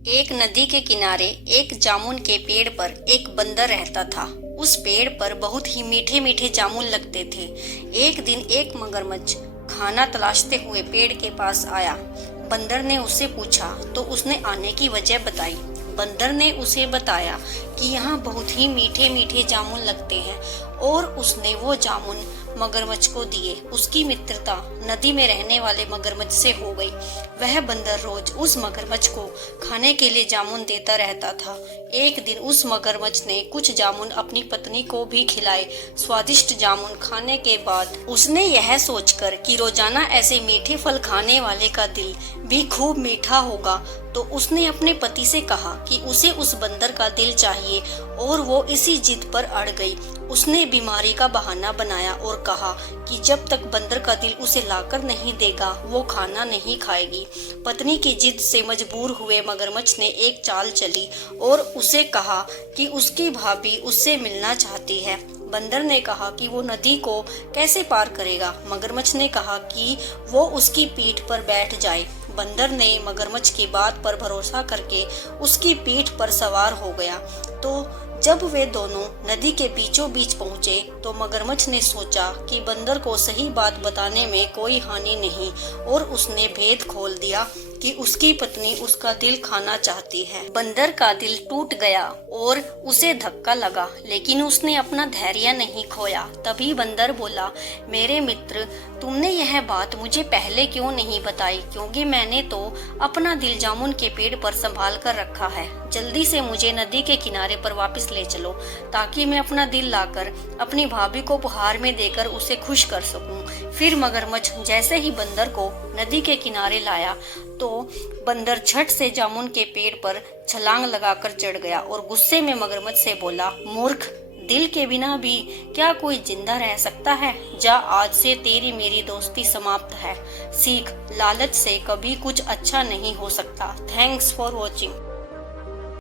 एक नदी के किनारे एक जामुन के पेड़ पर एक बंदर रहता था। उस पेड़ पर बहुत ही मीठे मीठे जामुन लगते थे। एक दिन एक मगरमच्छ खाना तलाशते हुए पेड़ के पास आया। बंदर ने उससे पूछा तो उसने आने की वजह बताई। बंदर ने उसे बताया कि यहाँ बहुत ही मीठे मीठे जामुन लगते हैं और उसने वो जामुन मगरमच्छ को दिए। उसकी मित्रता नदी में रहने वाले मगरमच्छ से हो गई। वह बंदर रोज उस मगरमच्छ को खाने के लिए जामुन देता रहता था। एक दिन उस मगरमच्छ ने कुछ जामुन अपनी पत्नी को भी खिलाए। स्वादिष्ट जामुन खाने के बाद उसने यह सोचकर कि रोजाना ऐसे मीठे फल खाने वाले का दिल भी खूब मीठा होगा, तो उसने अपने पति से कहा कि उसे उस बंदर का दिल चाहिए और वो इसी जिद पर अड़ गई। उसने बीमारी का बहाना बनाया और कहा कि जब तक बंदर का दिल उसे लाकर नहीं देगा वो खाना नहीं खाएगी। पत्नी की जिद से मजबूर हुए मगरमच्छ ने एक चाल चली और उसे कहा कि उसकी भाभी उससे मिलना चाहती है। बंदर ने कहा कि वो नदी को कैसे पार करेगा। मगरमच्छ ने कहा कि वो उसकी पीठ पर बैठ जाए। बंदर ने मगरमच्छ की बात पर भरोसा करके उसकी पीठ पर सवार हो गया। तो जब वे दोनों नदी के बीचों बीच पहुंचे तो मगरमच्छ ने सोचा कि बंदर को सही बात बताने में कोई हानि नहीं और उसने भेद खोल दिया कि उसकी पत्नी उसका दिल खाना चाहती है। बंदर का दिल टूट गया और उसे धक्का लगा, लेकिन उसने अपना धैर्य नहीं खोया। तभी बंदर बोला, मेरे मित्र, तुमने यह बात मुझे पहले क्यों नहीं बताई? क्योंकि मैंने तो अपना दिल जामुन के पेड़ पर संभाल कर रखा है। जल्दी से मुझे नदी के किनारे पर वापस ले चलो ताकि मैं अपना दिल लाकर अपनी भाभी को उपहार में देकर उसे खुश कर सकूं। फिर मगरमच्छ जैसे ही बंदर को नदी के किनारे लाया तो बंदर झट से जामुन के पेड़ पर छलांग लगाकर चढ़ गया और गुस्से में मगरमच्छ से बोला, मूर्ख, दिल के बिना भी क्या कोई जिंदा रह सकता है? जा, आज से तेरी मेरी दोस्ती समाप्त है। सीख, लालच से कभी कुछ अच्छा नहीं हो सकता। Thanks for watching.